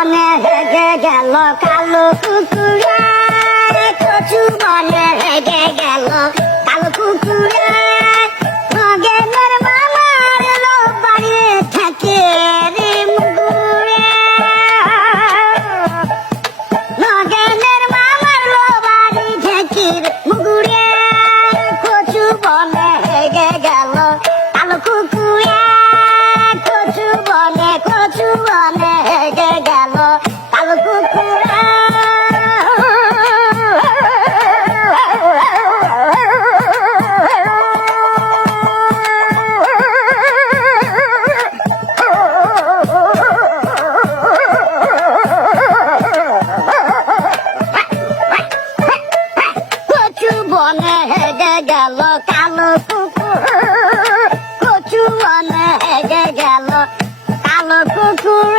বনে হেগে গেল কালো কুকুরে, কচু বনে হেগে গেল কালো কুকুরে। নগেনের মামার লো বাড়ি থাকে রে মুগুরে, নগেনের মামার লো বাড়ি থাকে রে মুগুরে। কচু বনে হেগে গেল কালো কুকুরে, কচু বনে হেগে গেল কালো কুকুরে। কচু বনে হেগে গেল কালো কুকুর, কচু বনে হেগে গেল কালো কুকুর।